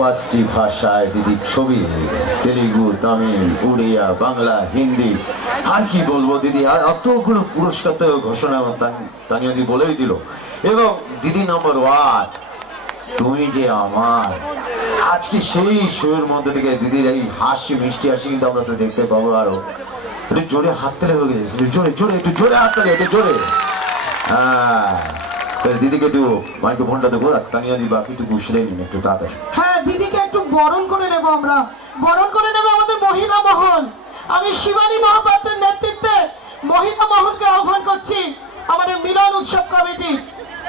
পাঁচটি ভাষায় দিদির ছবি, তেলেগু, তামিল, উড়িয়া, বাংলা, হিন্দি। আর কি বলবো দিদি, আর অতগুলো পুরস্কার তো ঘোষণা তানিয়াদি বলেই দিল। এবং দিদি নম্বর 1, তুমি যে আমার। আজকে সেই শোয়ের মধ্যে থেকে দিদির এই হাসি, মিষ্টি হাসি কিন্তু আমরা তো দেখতে পাবো। আরো একটু জোরে হাততালি হয়ে গেছে, একটু জোরে জোরে, একটু জোরে হাততালি, একটু জোরে। হ্যাঁ, দিদিকে একটু মাইক্রোফোনটা দেবো, আর তানিয়াদি বাকিটুকু সেরে নিন একটু তাড়াতাড়ি। হ্যাঁ, দিদিকে একটু বরণ করে নেব, আমরা বরণ করে নেব আমাদের মহিলা মহল। আমি শিবানী মহাপাত্রের নেতৃত্বে মহিলা মহলকে আহ্বান করছি, আমাদের মিলন উৎসব কমিটি।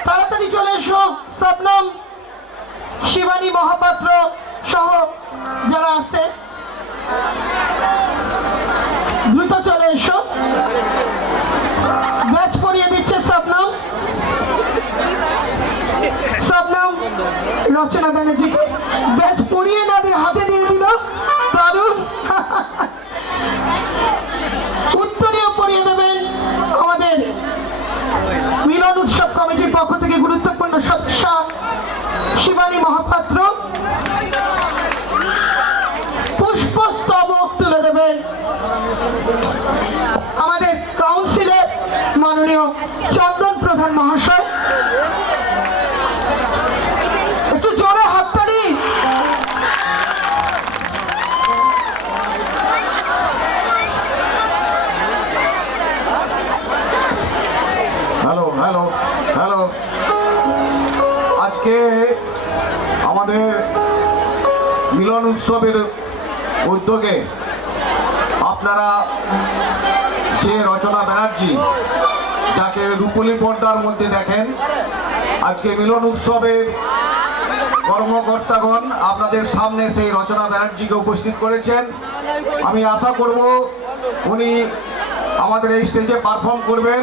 তাড়াতাড়ি চলে এসো, শবনম, শিবানী মহাপাত্র সহ যারা আসতে, দ্রুত চলে এসো। ব্যাচ পরিয়ে দিচ্ছে শবনম, শবনম রচনা ব্যানার্জিকে ব্যাচ পরিয়ে না দিয়ে হাতে দিয়ে দিল, দারুণ। উত্তরীয় পরিয়ে দেবেন আমাদের মিলন উৎসব কমিটির পক্ষ থেকে গুরুত্বপূর্ণ সদস্য শিবানী মহাপাত্র। পুষ্পস্তবক তুলে দেবেন আমাদের কাউন্সিলর মাননীয় চন্দন প্রধান মহাশয়। একটু জোরে হাততালি। হ্যালো হ্যালো হ্যালো, আজকে আমাদের মিলন উৎসবের উদ্যোগে আপনারা যে রচনা ব্যানার্জি, যাকে রূপলী পর্দার মধ্যে দেখেন, আজকে মিলন উৎসবের কর্মকর্তাগণ আপনাদের সামনে সেই রচনা ব্যানার্জিকে উপস্থিত করেছেন। আমি আশা করব উনি আমাদের এই স্টেজে পারফর্ম করবেন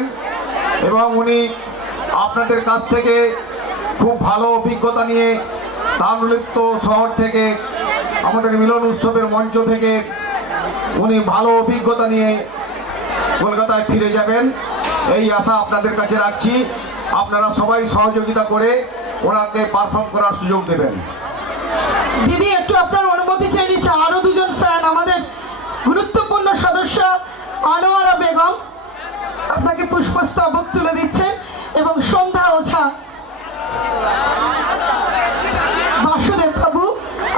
এবং উনি আপনাদের কাছ থেকে খুব ভালো অভিজ্ঞতা নিয়ে তাম্রলিপ্ত শহর থেকে, আমাদের মিলন উৎসবের মঞ্চ থেকে উনি ভালো অভিজ্ঞতা নিয়ে কলকাতায় ফিরে যাবেন, এই আশা আপনাদের কাছে রাখছি। আপনারা সবাই সহযোগিতা করে ওনাকে পারফর্ম করার সুযোগ দেবেন। দিদি একটু আপনার অনুমতি চেয়ে নিচ্ছে, আরো দুজন ফ্যান আমাদের গুরুত্বপূর্ণ সদস্য আনোয়ারা বেগম আপনাকে পুষ্পস্তবক তুলে দিচ্ছেন, এবং সন্ধ্যা ওঝা, বাসুদেব বাবু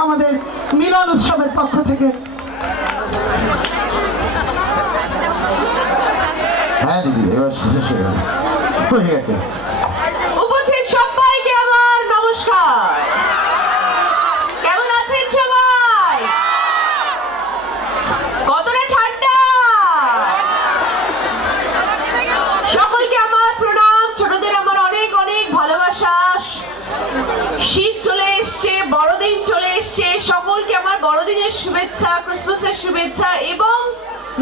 আমাদের মিলন উৎসবের পক্ষ থেকে। হ্যাঁ দিদি, এবার শেষে হয়ে গেছে। উপস্থিত সবাইকে আমার নমস্কার। কেমন আছেন সবাই? কতটা ঠান্ডা? সকলকে আমার প্রণাম, ছোটদের আমার অনেক অনেক ভালোবাসা। শীত চলে এসছে, বড়দিন চলে এসছে, সকলকে আমার বড়দিনের শুভেচ্ছা, ক্রিসমাসের শুভেচ্ছা, এবং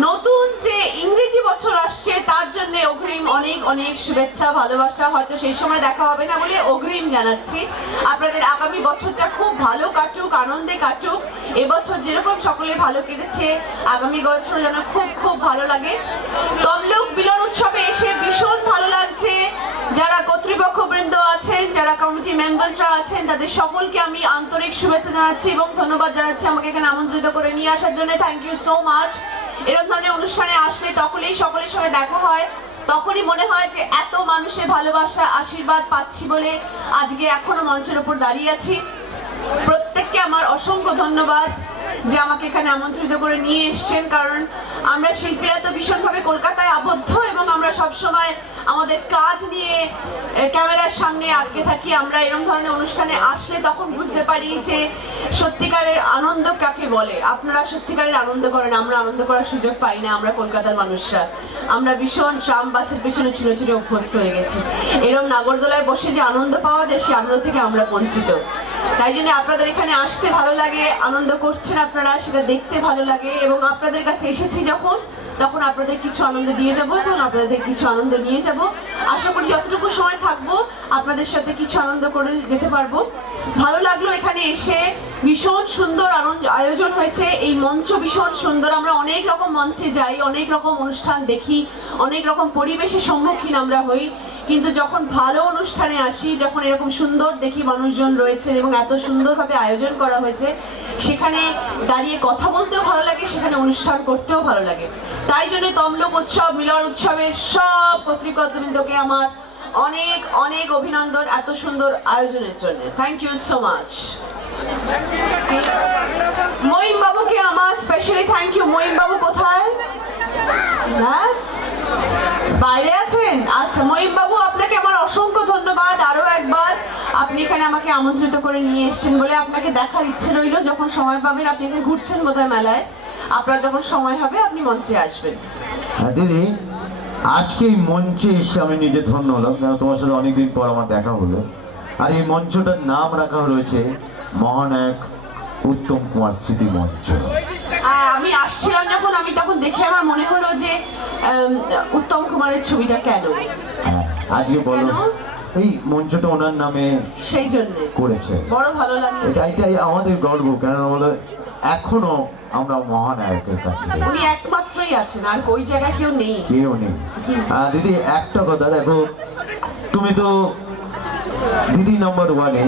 নতুন যে ইংরেজি বছর আসছে তার জন্য অগ্রিম অনেক অনেক শুভেচ্ছা, ভালোবাসা। হয়তো সেই সময় দেখা হবে না বলে অগ্রিম জানাচ্ছি। আপনাদের আগামী বছরটা খুব ভালো কাটুক, আনন্দে কাটুক। এবছর যেরকম সকলে ভালো কেটেছে, আগামী বছর যেন খুব খুব ভালো লাগে। তমলুক মিলন উৎসবে এসে ভীষণ ভালো লাগছে। যারা কর্তৃপক্ষ বৃন্দ আছেন, যারা কমিটি মেম্বার্সরা আছেন, তাদের সকলকে আমি আন্তরিক শুভেচ্ছা জানাচ্ছি এবং ধন্যবাদ জানাচ্ছি আমাকে এখানে আমন্ত্রিত করে নিয়ে আসার জন্য। Thank you so much. এরকম ধরনের অনুষ্ঠানে আসলে তখনই সকলের সঙ্গে দেখা হয়, তখনই মনে হয় যে এত মানুষের ভালোবাসা, আশীর্বাদ পাচ্ছি বলে আজকে এখনো মঞ্চের উপর দাঁড়িয়ে আছি। প্রত্যেককে আমার অসংখ্য ধন্যবাদ যে আমাকে এখানে আমন্ত্রিত করে নিয়ে এসছেন, কারণ আমরা শিল্পীরা তো ভীষণভাবে কলকাতায় আবদ্ধ এবং আমরা সবসময় আমাদের কাজ নিয়ে ক্যামেরার সামনে আটকে থাকি। আমরা এরকম ধরনের অনুষ্ঠানে আসলে তখন বুঝতে পারি যে সত্যিকারের আনন্দ কাকে বলে। আপনারা সত্যিকারের আনন্দ করেন, আমরা আনন্দ করার সুযোগ পাই না। আমরা কলকাতার মানুষরা আমরা ভীষণ ট্রাম বাসের পেছনে ছুটে ছুটে অভ্যস্ত হয়ে গেছি। এরকম নাগরদোলায় বসে যে আনন্দ পাওয়া যায়, সে আনন্দ থেকে আমরা বঞ্চিত। তাই জন্য আপনাদের এখানে আসতে ভালো লাগে, আনন্দ করছেন আপনারা, সেটা দেখতে ভালো লাগে। এবং আপনাদের কাছে এসেছি যখন, তখন আপনাদের কিছু আনন্দ দিয়ে যাব এবং আপনাদের কিছু আনন্দ নিয়ে যাব। আশা করি যতটুকু সময় থাকবো আপনাদের সাথে কিছু আনন্দ করে যেতে পারবো। ভালো লাগলো এখানে এসে, ভীষণ সুন্দর আয়োজন হয়েছে। এই মঞ্চ ভীষণ সুন্দর। আমরা অনেক রকম মঞ্চে যাই, অনেক রকম অনুষ্ঠান দেখি, অনেক রকম পরিবেশের সম্মুখীন আমরা হই, কিন্তু যখন ভালো অনুষ্ঠানে আসি, যখন এরকম সুন্দর দেখি মানুষজন রয়েছেন এবং এত সুন্দরভাবে আয়োজন করা হয়েছে, সেখানে দাঁড়িয়ে কথা বলতেও ভালো লাগে, সেখানে অনুষ্ঠান করতেও ভালো লাগে। তাই জন্য তমলুক উৎসব, মিলন উৎসবের সব কর্তৃপক্ষবৃন্দকে আমার অনেক অনেক অভিনন্দন এত সুন্দর আয়োজনের জন্য। Thank you so much. Mahim বাবুকে আমার স্পেশালি থ্যাংক ইউ। মহিম বাবু কোথায়? হ্যাঁ, বাইরে আছেন? আচ্ছা, মহিম বাবু আপনাকে আমার অসংখ্য ধন্যবাদ। আরো একবার আপনি এখানে আমাকে আমন্ত্রিত করে নিয়ে এসেছেন বলে আপনাকে দেখার ইচ্ছে রইল। যখন সময় পাবেন, আপনি এখানে ঘুরছেন বোধহয় মেলায়, আপনার যখন সময় হবে আপনি মঞ্চে আসবেন। হ্যাঁ দিদি, আজকে এই মঞ্চে এসে আমি নিজে ধন্য হলাম, কারণ তোমার সাথে অনেকদিন পর আমার দেখা হলো। আর এই মঞ্চটার নাম রাখা রয়েছে মহানায়ক উত্তম কুমার স্মৃতি মঞ্চ। আমি আসছিলাম যখন, আমি তখন দেখে আমার মনে হলো যে উত্তম কুমারের ছবিটা কেন। হ্যাঁ, আজকে বলো, কেন? এই মঞ্চটা ওনার নামে সেই জন্য করেছে। বড় ভালো লাগে। এটাই আমাদের গর্ব, কেন বলো এখনো আমরা মহানায়কের কাছে উনি একমাত্রই আছেন, আর ওই জায়গায় কেউ নেই। কেউ নেই। দিদি একটা কথা দেখো, তুমি তো দিদি নাম্বার ওয়ানে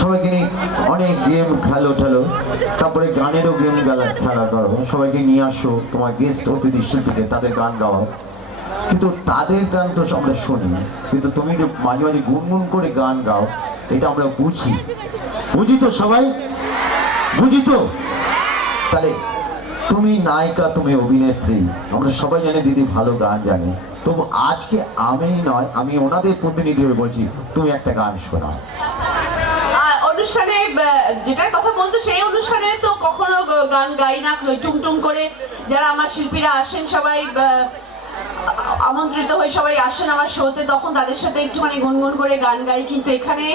সবাইকে নিয়ে অনেক গেম খেলো, তারপরে গানেরও গেম খেলা করো, সবাইকে নিয়ে আসো, তোমার গেস্ট অতিথি শিল্পীদের, তাদের গান গাওয়াও। কিন্তু তাদের গান তো আমরা শুনি, কিন্তু তুমি যে মাঝে মাঝে গুনগুন করে গান গাও, এটা আমরা বুঝি তো সবাই, বুঝি তো। তাহলে তুমি নায়িকা, তুমি অভিনেত্রী, আমরা সবাই জানি দিদি ভালো গান জানে। তবু আজকে আমি নয়, আমি ওনাদের প্রতিনিধি হয়ে বলছি, তুমি একটা গান শোনাও। অনুষ্ঠানে যেটার কথা বলতো, সেই অনুষ্ঠানে তো কখনো গান গাই না, টুংটুং করে যারা আমার শিল্পীরা আসেন সবাই আমন্ত্রিত হয়ে সবাই আসেন আমার শোতে, তখন তাদের সাথে একটুখানি গুনগুন করে গান গাই। কিন্তু এখানে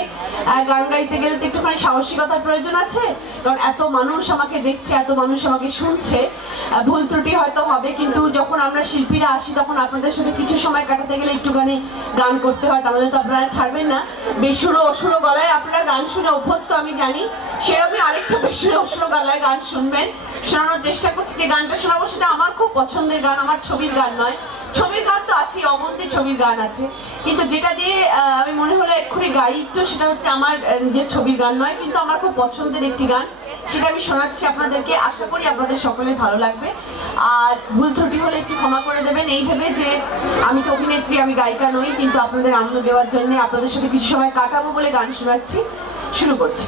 গান গাইতে গেলে তো একটুখানি সাহসিকতার প্রয়োজন আছে, কারণ এত মানুষ আমাকে দেখছে, এত মানুষ আমাকে শুনছে। ভুল ত্রুটি হয়তো হবে, কিন্তু যখন আমরা শিল্পীরা আসি তখন আপনাদের সাথে কিছু সময় কাটাতে গেলে একটুখানি গান করতে হয়, তাহলে তো আপনারা ছাড়বেন না। বেসুরো অসুরো গলায় আপনারা গান শুনে অভ্যস্ত আমি জানি, সেরকমই আরেকটা বেসুরো অসুরো গলায় গান শুনবেন। শোনানোর চেষ্টা করছি। যে গানটা শোনাবো সেটা আমার খুব পছন্দের গান, আমার ছবির গান নয়। ছবির গান তো আছে, অবন্তী ছবির গান আছে, কিন্তু যেটা দিয়ে আমি মনে হলো এক্ষুনি গাই একটু, সেটা হচ্ছে আমার নিজের ছবির গান নয়, কিন্তু আমার খুব পছন্দের একটি গান, সেটা আমি শোনাচ্ছি আপনাদেরকে। আশা করি আপনাদের সকলে ভালো লাগবে। আর ভুল ত্রুটি হলে একটু ক্ষমা করে দেবেন, এই ভেবে যে আমি তো অভিনেত্রী, আমি গায়িকা নই, কিন্তু আপনাদের আনন্দ দেওয়ার জন্য, আপনাদের সাথে কিছু সময় কাটাবো বলে গান শোনাচ্ছি। শুরু করছি।